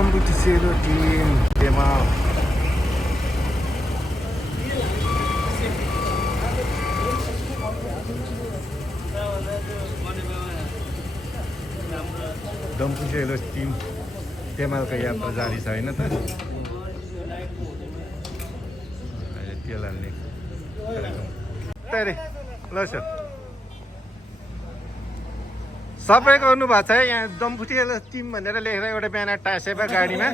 डम्बुटी सेलो team तेमाल डम्बुटी सेलो team तेमालको यात्रा जारी छ होइन त तेल हाल्ने ल सर सबै गर्नु भएको छ यहाँ डम्फुटी टिम भनेर लेखेर एउटा ब्यानर टाँसेको गाडीमा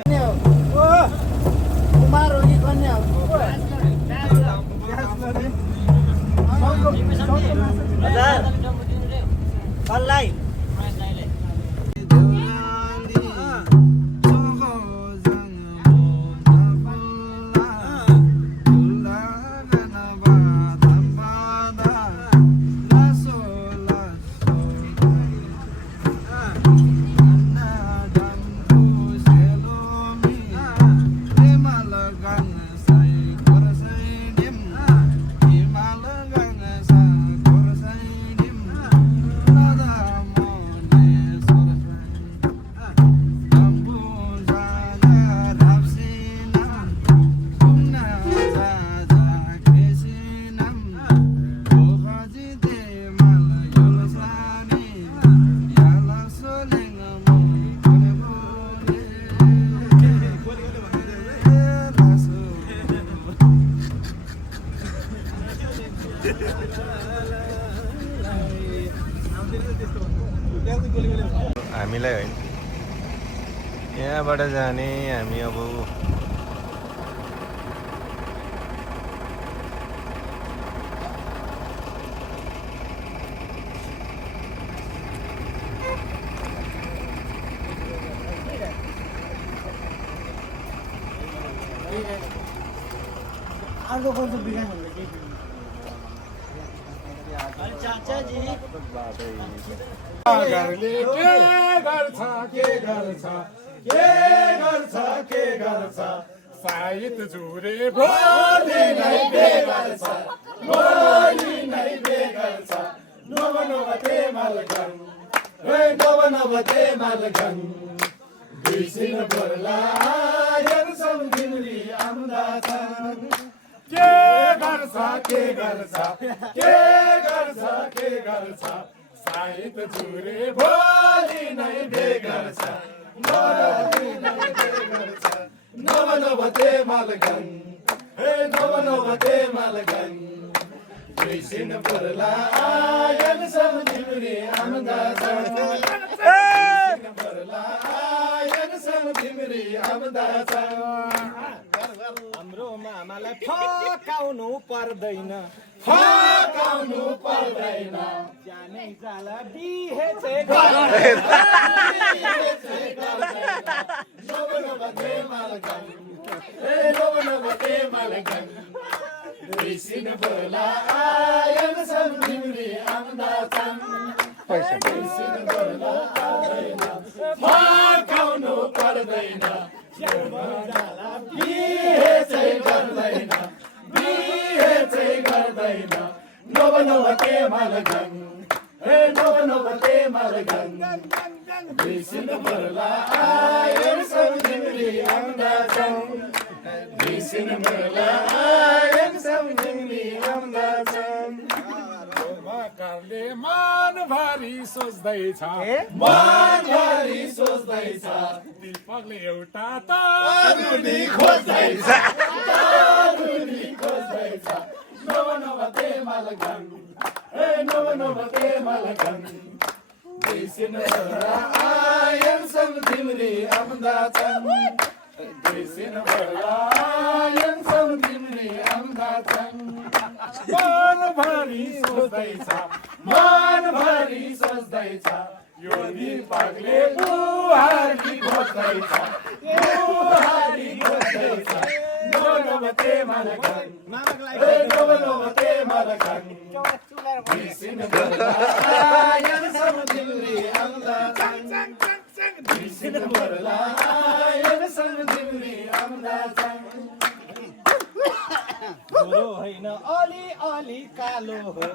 हामीलाई होइन यहाँबाट जाने हामी अब अर्को वर्ष बिगान साइत झुरे भोलि नै बेगर्छ भोलि नै बेगर्छ नव नव तेमाल गन रे नव नव तेमाल गन बिसिन बोला यन सम्झिमरी आम्दा छन् के गर्छ के गर्छ के गर्छ के गर्छ साइत झुरे भोलि नै बेगर्छ भोलि नै बेगर्छ नव नव तेमाल गन हे नव नव तेमाल गन बिसिन बोला यन सम्झिमरी आम्दा छन् बिसिन बोला यन सम्झिमरी आम्दा छन् हाम्रो मामालाई फकाउनु पर्दैन जानै जाला बिहे चाहिँ नव नव तेमाल गन हे नव नव तेमाल गन बिसिन बोला यन सम्झिमरी आम्दा छन् बिसिन बोला फकाउनु पर्दैन बिहे चाहिँ गर्दैन बिहे चाहिँ गर्दैन नव नव तेमाल गन हे नव नव तेमाल गन बिसिन बोला यन सम्झिमरी आम्दा छन् बिसिन बोला यन सम्झिमरी आम्दा छन् मकरले मन भरि सोच्दैछ मन भरि सोच्दैछ दीपकले एउटा तारुनी खोज्दैछ तारुनी खोज्दैछ नव नव तेमाल गन हे नव नव तेमाल गन बिसिन बोला यन सम्झिमरी आम्दा छन् बिसिन बोला यन सम्झिमरी आम्दा छन् मन भरि सोच्दैछ मन भरि सोच्दैछ यो दीपकले बुहारी खोज्दैछ बुहारी खोज्दैछ नव नव तेमाल गन हे नव नव तेमाल गन बिसिन बोला यन सम्झिमरी आम्दा छन् बिसिन बोला यन सम्झिमरी आम्दा छन् गोरो होइन अलि अलि कालो हो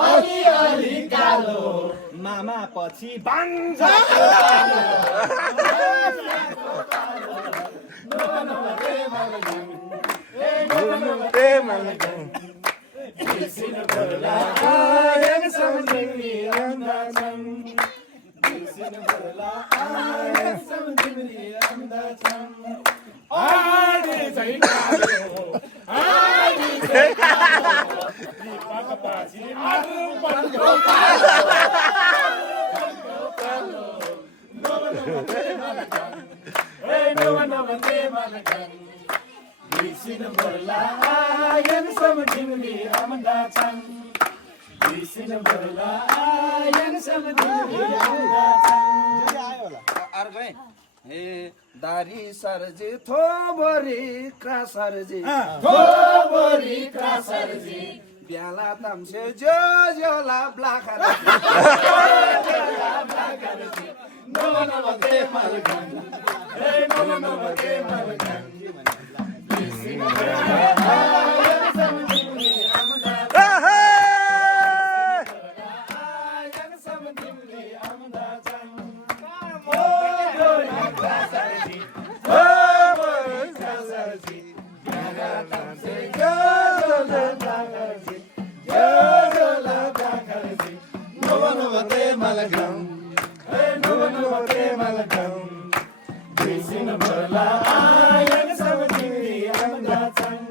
अलि अलि कालो मामा पछि बान्छ मालगन बिर्सिनु पर्ला आयन सम्झिने आउँदा छन् बिर्सिनु पर्ला आयन सम्झिने आउँदा छन् आडी चाहिँ कालो आडी चाहिँ कालो पापछि मारु पल्लो बिर्सिनु पर्ला आयन सम्झिने आउँदा छन् बिर्सिनु पर्ला आयन सम्झिने आउँदा छन् अर्कै ए दारी सरजी थोबरी क्रासरजी थोबरी क्रासरजी ब्याला तम्से जो जोला ब्लाखरजी ब्लाखरजी नो नो के मालगन ए नो नो के मालगन बिर्सिनु पर्ला आयन सम्झिने आउँदा आयन सम्झिने आउँदा छन् बिर्सिनु पर्ला आयन सम्झिने आउँदा छन्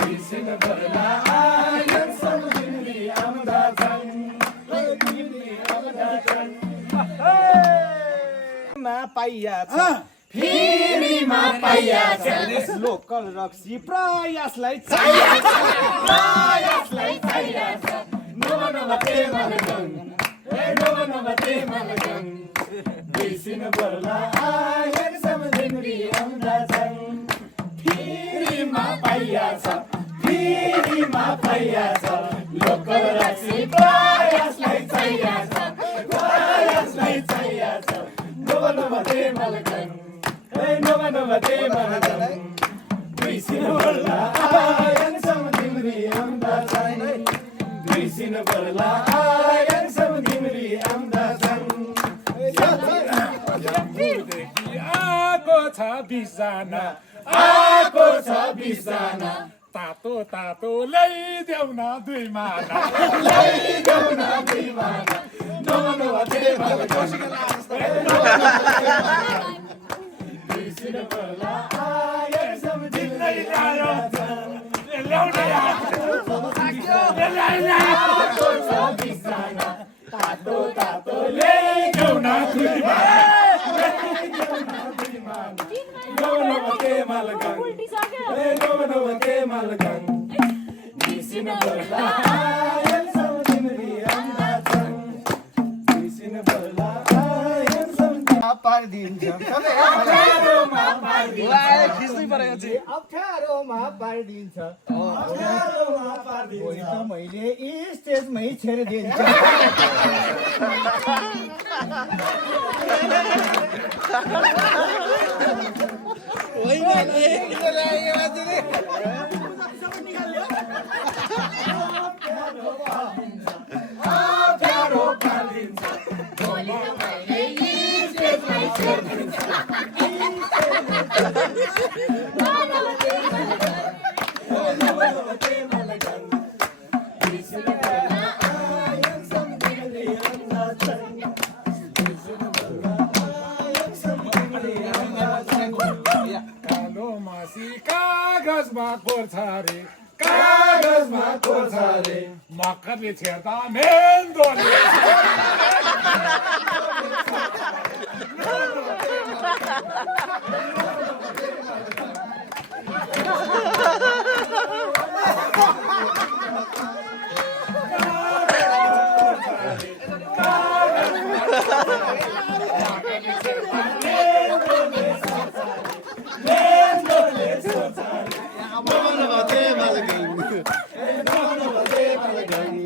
बिर्सिनु पर्ला आयन सम्झिने आउँदा छन् पाइया छ फेरिमा पाइया छ लोकल रक्सी प्रयासलाई प्रयासलाई चाहिया छ नोबा ते मालगन ए नोबा ते मालगन बिर्सिनु पर्ला आयन सम्झिने आउँदा छन् फेरिमा पाइया छ लोकल रक्सी प्रयासलाई चाहिया छ प्रयासलाई चाहिया छ नोबा ते मालगन ए नोबा ते मालगन बिर्सिनु पर्ला आयन सम्झिने आउँदा छन् बिर्सिनु पर्ला आयन सम्झिने आउँदा छन् आको छ बिसाना आको छ बिसाना तातो तातो ल्याइदेऊ न दुई माना ल्याइदेऊ न दुई माना नोबा ते मालगन बिर्सिनु पर्ला आयन सम्झिने आउँदा छन् आको छ बिसाना तातो तातो ल्याइदेऊ न दुई माना नोबा ते मालगन ए नोबा ते मालगन बिर्सिनु पर्ला आयन सम्झिने आउँदा छन् बिर्सिनु पर्ला आयन सम्झिने पारिदिन्छ अप्ठ्यारोमा पारिदिन्छ खिच्नै परेको चाहिँ अप्ठ्यारोमा पारिदिन्छ अप्ठ्यारोमा पारिदिन्छ होइन मैले स्टेजमै छेडिदिन्छ अप्ठ्यारो पारिदिन्छ बिर्सिनु पर्ला आयन सम्झिने आउँदा छन् बिर्सिनु पर्ला आयन सम्झिने आउँदा छन् कालो मासी कागजमा कोर्छ रे कागजमा कोर्छ रे मकरले छेर्दा मेन्दोले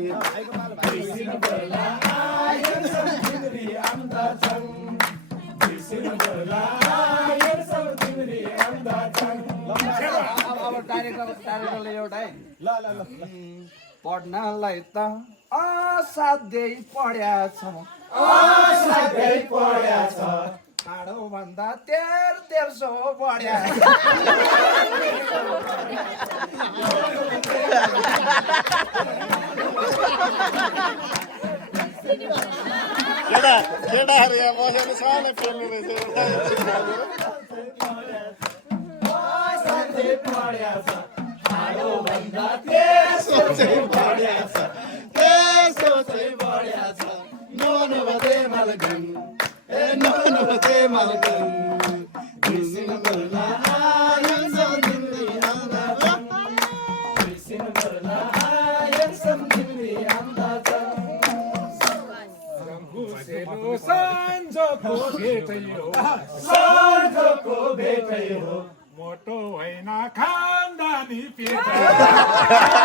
बिर्सिनु पर्ला आयन सम्झिने आउँदा छन् बिर्सिनु पर्ला आयन सम्झिने आउँदा छन् अब डाइरेक्टरले एउटा है ल ल ल पढ्नलाई त असाध्यै पढ्या छ असाध्यै पढ्या छ छाडो भन्दा 1300 बढ्या केटाहरू यहाँ बसेर सानो खेल्नु रहेछ साँझको भेटै हो मोटो होइन खानदानी पेटै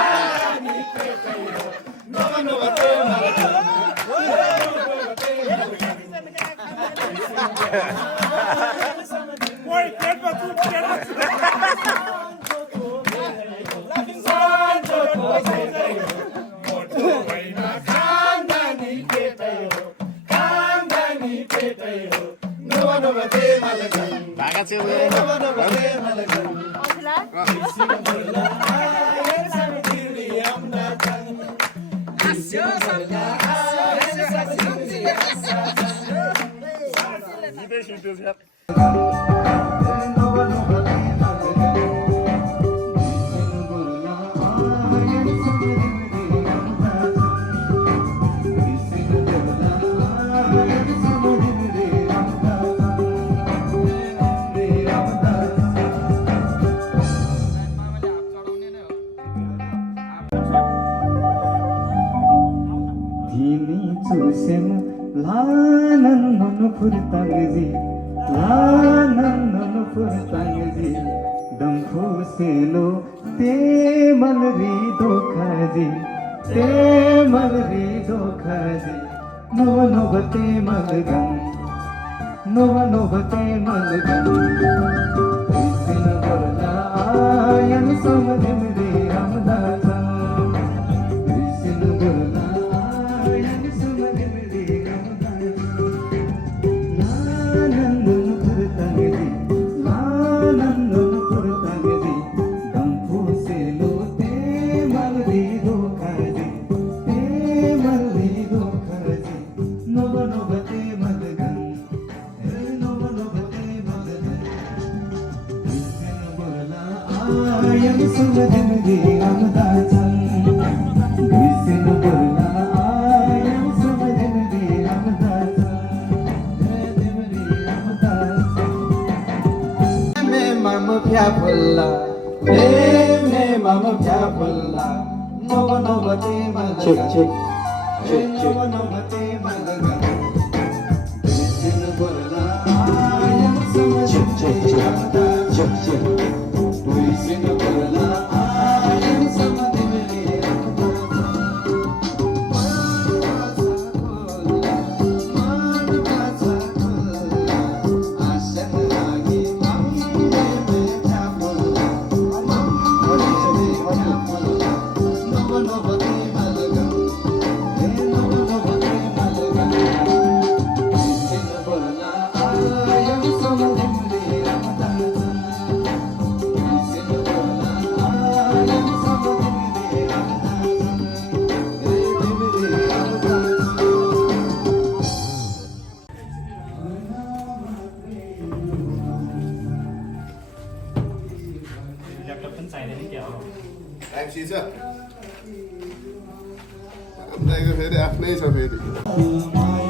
भाका चाहिँ लानन फुर्तांगजी लानन फुर्तांगजी दम्फु सेलो ते मलरी धोखाजी ते मलरी धोखाजी नोव नोवते मलगन नोव नोवते मलगन कृष्ण बोला आयन समझमरे रामदासा कृष्ण बोला आयन समझमरे MC छ फेरि आफ्नै छ फेरि